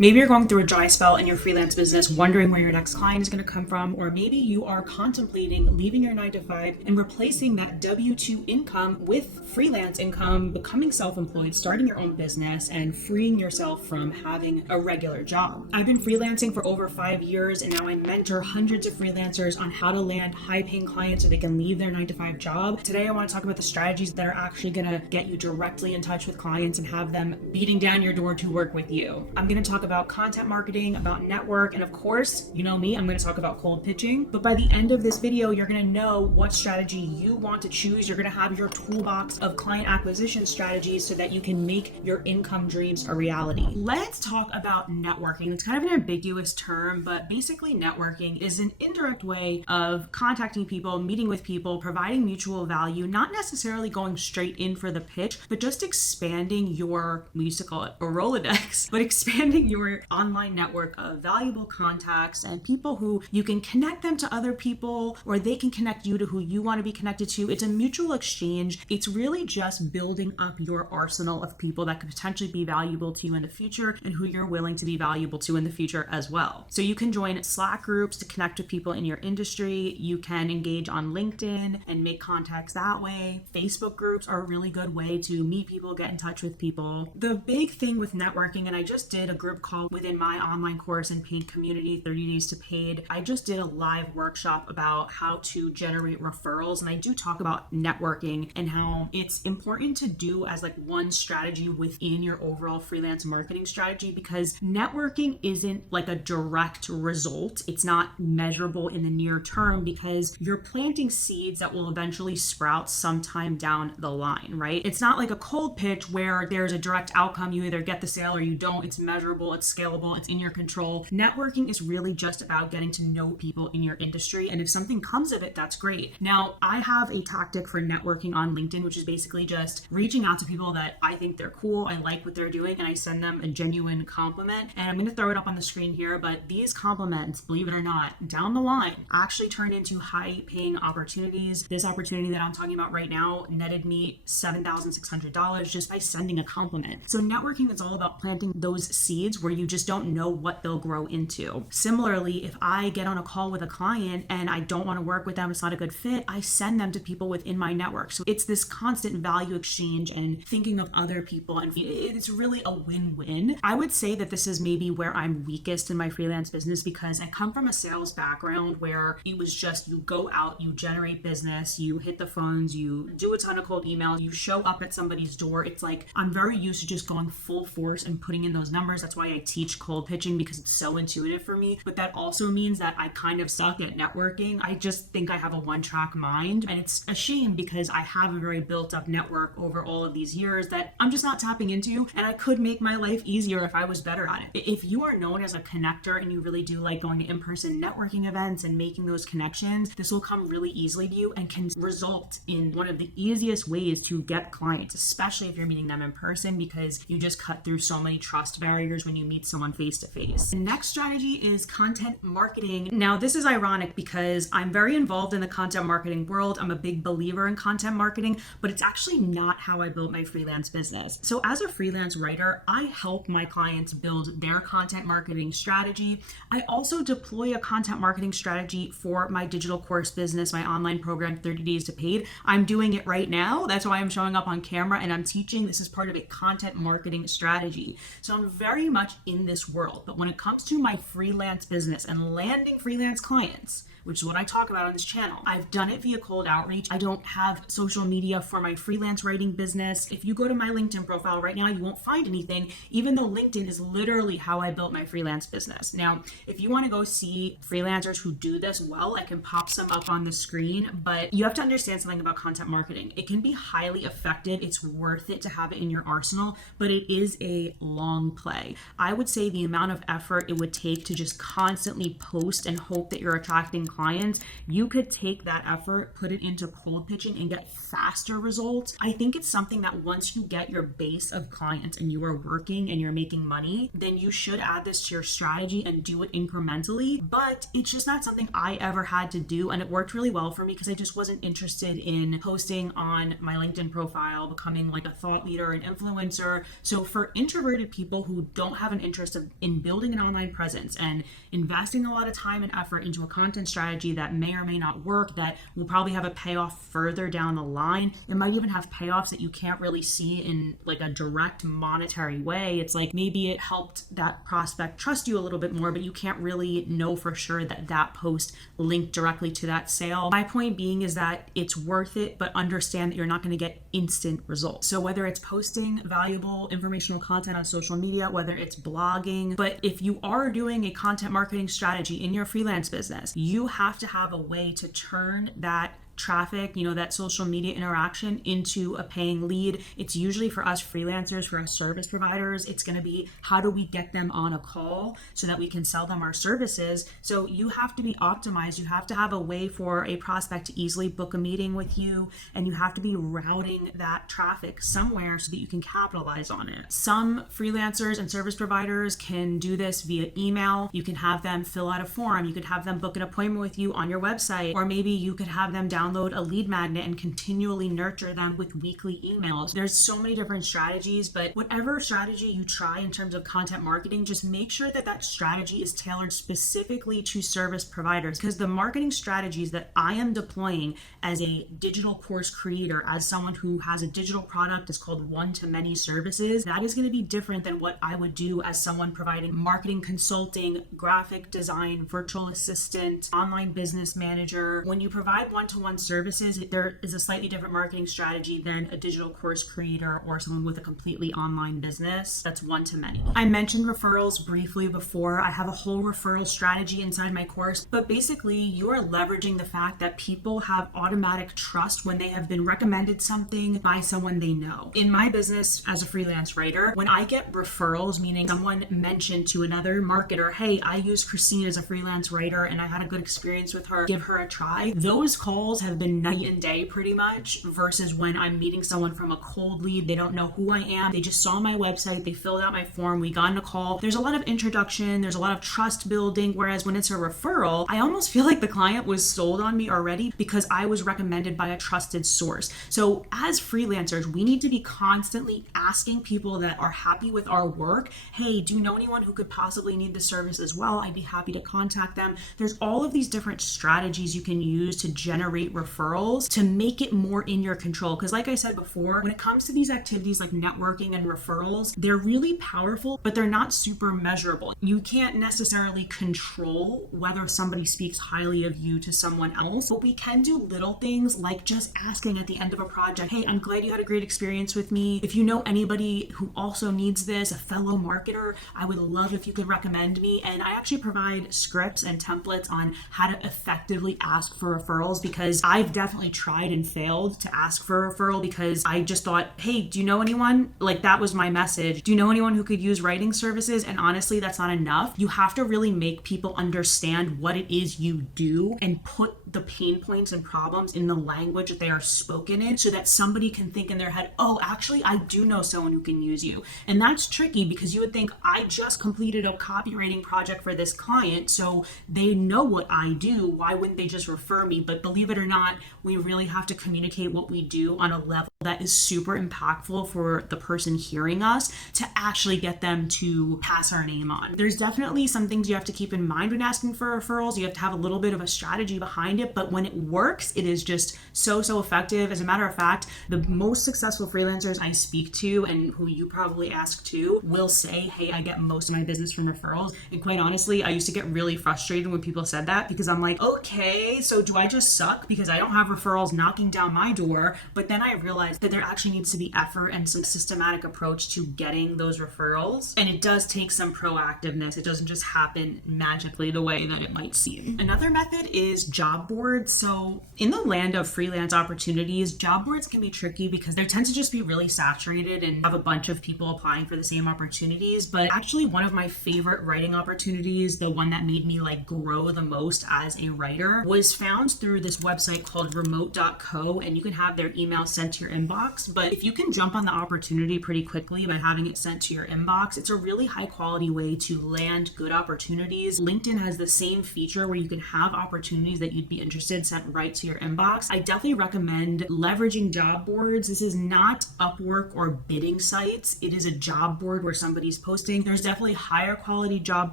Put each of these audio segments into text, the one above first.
Maybe you're going through a dry spell in your freelance business, wondering where your next client is going to come from, or maybe you are contemplating leaving your 9-to-5 and replacing that W-2 income with freelance income, becoming self-employed, starting your own business, and freeing yourself from having a regular job. I've been freelancing for over 5 years, and now I mentor hundreds of freelancers on how to land high-paying clients so they can leave their 9-to-5 job. Today, I want to talk about the strategies that are actually going to get you directly in touch with clients and have them beating down your door to work with you. I'm going to talk about content marketing, about network, and of course, you know me, I'm going to talk about cold pitching. But by the end of this video, you're going to know what strategy you want to choose. You're going to have your toolbox of client acquisition strategies so that you can make your income dreams a reality. Let's talk about networking. It's kind of an ambiguous term, but basically networking is an indirect way of contacting people, meeting with people, providing mutual value, not necessarily going straight in for the pitch, but just expanding your, we used to call it a Rolodex, but expanding your online network of valuable contacts and people who you can connect them to other people, or they can connect you to who you want to be connected to. It's a mutual exchange. It's really just building up your arsenal of people that could potentially be valuable to you in the future and who you're willing to be valuable to in the future as well. So you can join Slack groups to connect with people in your industry. You can engage on LinkedIn and make contacts that way. Facebook groups are a really good way to meet people, get in touch with people. The big thing with networking, and I just did a group call within my online course and paid community, 30 Days to Paid. I just did a live workshop about how to generate referrals. And I do talk about networking and how it's important to do as like one strategy within your overall freelance marketing strategy, because networking isn't like a direct result. It's not measurable in the near term because you're planting seeds that will eventually sprout sometime down the line, right? It's not like a cold pitch where there's a direct outcome. You either get the sale or you don't. It's measurable, it's scalable, it's in your control. Networking is really just about getting to know people in your industry. And if something comes of it, that's great. Now, I have a tactic for networking on LinkedIn, which is basically just reaching out to people that I think they're cool, I like what they're doing, and I send them a genuine compliment. And I'm going to throw it up on the screen here, but these compliments, believe it or not, down the line actually turn into high paying opportunities. This opportunity that I'm talking about right now netted me $7,600 just by sending a compliment. So networking is all about planting those seeds where you just don't know what they'll grow into. Similarly, if I get on a call with a client and I don't want to work with them, it's not a good fit, I send them to people within my network. So it's this constant value exchange and thinking of other people, and it's really a win-win. I would say that this is maybe where I'm weakest in my freelance business because I come from a sales background where it was just you go out, you generate business, you hit the phones, you do a ton of cold emails, you show up at somebody's door. It's like I'm very used to just going full force and putting in those numbers. That's why I teach cold pitching, because it's so intuitive for me. But that also means that I kind of suck at networking. I just think I have a one-track mind, and it's a shame because I have a very built-up network over all of these years that I'm just not tapping into, and I could make my life easier if I was better at it. If you are known as a connector and you really do like going to in-person networking events and making those connections, this will come really easily to you and can result in one of the easiest ways to get clients, especially if you're meeting them in person, because you just cut through so many trust barriers when you meet someone face to face. The next strategy is content marketing. Now, this is ironic because I'm very involved in the content marketing world. I'm a big believer in content marketing, but it's actually not how I built my freelance business. So as a freelance writer, I help my clients build their content marketing strategy. I also deploy a content marketing strategy for my digital course business, my online program, 30 Days to Paid. I'm doing it right now. That's why I'm showing up on camera and I'm teaching. This is part of a content marketing strategy. So I'm very much in this world. But when it comes to my freelance business and landing freelance clients, which is what I talk about on this channel, I've done it via cold outreach. I don't have social media for my freelance writing business. If you go to my LinkedIn profile right now, you won't find anything, even though LinkedIn is literally how I built my freelance business. Now, if you want to go see freelancers who do this well, I can pop some up on the screen, but you have to understand something about content marketing. It can be highly effective. It's worth it to have it in your arsenal, but it is a long play. I would say the amount of effort it would take to just constantly post and hope that you're attracting clients, you could take that effort, put it into cold pitching and get faster results. I think it's something that once you get your base of clients and you are working and you're making money, then you should add this to your strategy and do it incrementally. But it's just not something I ever had to do, and it worked really well for me because I just wasn't interested in posting on my LinkedIn profile, becoming like a thought leader, an influencer. So for introverted people who don't have have an interest in building an online presence and investing a lot of time and effort into a content strategy that may or may not work, that will probably have a payoff further down the line. It might even have payoffs that you can't really see in like a direct monetary way. It's like maybe it helped that prospect trust you a little bit more, but you can't really know for sure that that post linked directly to that sale. My point being is that it's worth it, but understand that you're not going to get instant results. So whether it's posting valuable informational content on social media, whether it's blogging, but if you are doing a content marketing strategy in your freelance business, you have to have a way to turn that traffic, that social media interaction into a paying lead. It's usually for us freelancers, for us service providers, it's going to be how do we get them on a call so that we can sell them our services. So you have to be optimized. You have to have a way for a prospect to easily book a meeting with you, and you have to be routing that traffic somewhere so that you can capitalize on it. Some freelancers and service providers can do this via email. You can have them fill out a form. You could have them book an appointment with you on your website, or maybe you could have them download a lead magnet and continually nurture them with weekly emails. There's so many different strategies, but whatever strategy you try in terms of content marketing, just make sure that that strategy is tailored specifically to service providers, because the marketing strategies that I am deploying as a digital course creator, as someone who has a digital product that's called one-to-many services, that is going to be different than what I would do as someone providing marketing consulting, graphic design, virtual assistant, online business manager. When you provide one-to-one services, there is a slightly different marketing strategy than a digital course creator or someone with a completely online business that's one-to-many. I mentioned referrals briefly before. I have a whole referral strategy inside my course, but basically you are leveraging the fact that people have automatic trust when they have been recommended something by someone they know. In my business as a freelance writer, when I get referrals, meaning someone mentioned to another marketer, hey, I use Christine as a freelance writer and I had a good experience with her, give her a try. Those calls have been night and day pretty much, versus when I'm meeting someone from a cold lead. They don't know who I am. They just saw my website. They filled out my form. We got in a call. There's a lot of introduction. There's a lot of trust building. Whereas when it's a referral, I almost feel like the client was sold on me already because I was recommended by a trusted source. So as freelancers, we need to be constantly asking people that are happy with our work, hey, do you know anyone who could possibly need the service as well? I'd be happy to contact them. There's all of these different strategies you can use to generate referrals to make it more in your control. Because like I said before, when it comes to these activities like networking and referrals, they're really powerful, but they're not super measurable. You can't necessarily control whether somebody speaks highly of you to someone else, but we can do little things like just asking at the end of a project, hey, I'm glad you had a great experience with me. If you know anybody who also needs this, a fellow marketer, I would love if you could recommend me. And I actually provide scripts and templates on how to effectively ask for referrals, because I've definitely tried and failed to ask for a referral because I just thought, hey, do you know anyone? Like, that was my message. Do you know anyone who could use writing services? And honestly, that's not enough. You have to really make people understand what it is you do and put the pain points and problems in the language that they are spoken in so that somebody can think in their head, oh, actually, I do know someone who can use you. And that's tricky because you would think, I just completed a copywriting project for this client, so they know what I do. Why wouldn't they just refer me? But believe it or not, we really have to communicate what we do on a level that is super impactful for the person hearing us to actually get them to pass our name on. There's definitely some things you have to keep in mind when asking for referrals. You have to have a little bit of a strategy behind it, but when it works, it is just so effective. As a matter of fact, the most successful freelancers I speak to and who you probably ask to will say, hey, I get most of my business from referrals. And quite honestly, I used to get really frustrated when people said that because I'm like, okay, so do I just suck because I don't have referrals knocking down my door? But then I realized that there actually needs to be effort and some systematic approach to getting those referrals. And it does take some proactiveness. It doesn't just happen magically the way that it might seem. Another method is job boards. So in the land of freelance opportunities, job boards can be tricky because they tend to just be really saturated and have a bunch of people applying for the same opportunities. But actually one of my favorite writing opportunities, the one that made me like grow the most as a writer, was found through this website website called remote.co, and you can have their email sent to your inbox. But if you can jump on the opportunity pretty quickly by having it sent to your inbox, it's a really high quality way to land good opportunities. LinkedIn has the same feature where you can have opportunities that you'd be interested sent right to your inbox. I definitely recommend leveraging job boards. This is not Upwork or bidding sites. It is a job board where somebody's posting. There's definitely higher quality job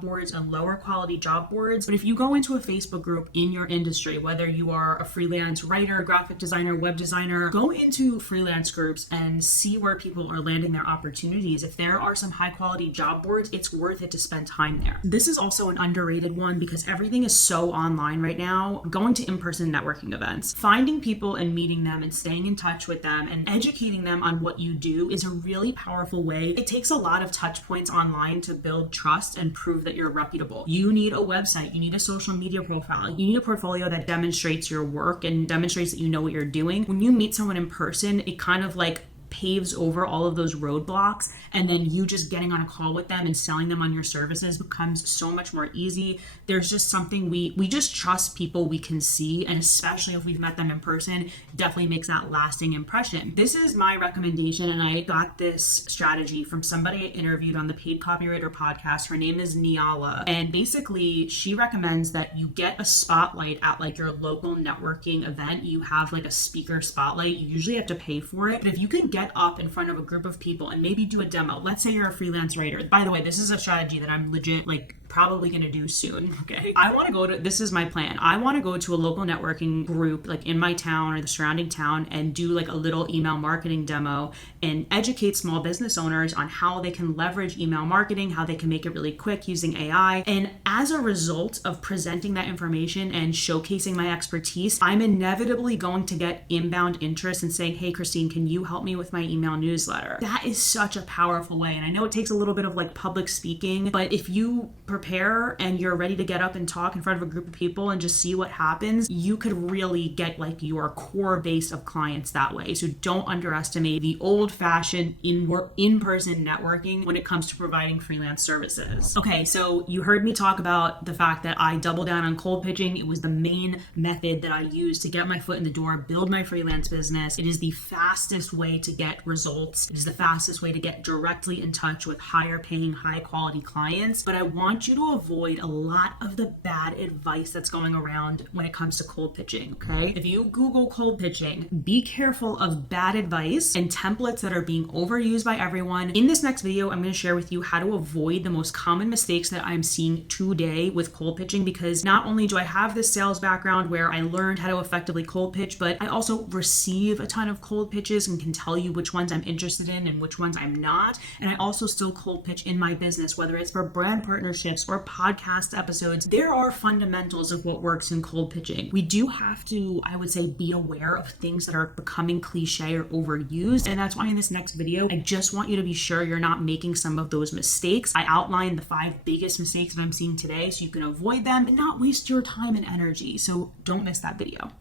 boards and lower quality job boards. But if you go into a Facebook group in your industry, whether you are a freelance writer, graphic designer, web designer, go into freelance groups and see where people are landing their opportunities. If there are some high quality job boards, it's worth it to spend time there. This is also an underrated one because everything is so online right now. Going to in-person networking events, finding people and meeting them and staying in touch with them and educating them on what you do is a really powerful way. It takes a lot of touch points online to build trust and prove that you're reputable. You need a website, you need a social media profile, you need a portfolio that demonstrates your work and demonstrates that you know what you're doing. When you meet someone in person, it kind of like paves over all of those roadblocks, and then you just getting on a call with them and selling them on your services becomes so much more easy. There's just something we just trust people we can see, and especially if we've met them in person, definitely makes that lasting impression. This is my recommendation, and I got this strategy from somebody I interviewed on the Paid Copywriter podcast. Her name is Niala, and basically she recommends that you get a spotlight at like your local networking event. You have like a speaker spotlight. You usually have to pay for it, but if you can get up in front of a group of people and maybe do a demo. Let's say you're a freelance writer. By the way, this is a strategy that I'm legit probably going to do soon. Okay. This is my plan. I want to go to a local networking group like in my town or the surrounding town and do like a little email marketing demo and educate small business owners on how they can leverage email marketing, how they can make it really quick using AI. And as a result of presenting that information and showcasing my expertise, I'm inevitably going to get inbound interest and saying, hey, Christine, can you help me with my email newsletter? That is such a powerful way. And I know it takes a little bit of like public speaking, but if you prepare and you're ready to get up and talk in front of a group of people and just see what happens, you could really get like your core base of clients that way. So don't underestimate the old-fashioned in-person networking when it comes to providing freelance services. Okay, so you heard me talk about the fact that I double down on cold pitching. It was the main method that I used to get my foot in the door, build my freelance business. It is the fastest way to get results. It is the fastest way to get directly in touch with higher paying, high quality clients. But I want you to avoid a lot of the bad advice that's going around when it comes to cold pitching, okay? If you Google cold pitching, be careful of bad advice and templates that are being overused by everyone. In this next video, I'm going to share with you how to avoid the most common mistakes that I'm seeing today with cold pitching, because not only do I have this sales background where I learned how to effectively cold pitch, but I also receive a ton of cold pitches and can tell you which ones I'm interested in and which ones I'm not. And I also still cold pitch in my business, whether it's for brand partnerships or podcast episodes. There are fundamentals of what works in cold pitching. We do have to, I would say, be aware of things that are becoming cliche or overused. And that's why in this next video, I just want you to be sure you're not making some of those mistakes. I outlined the 5 biggest mistakes that I'm seeing today so you can avoid them and not waste your time and energy. So don't miss that video.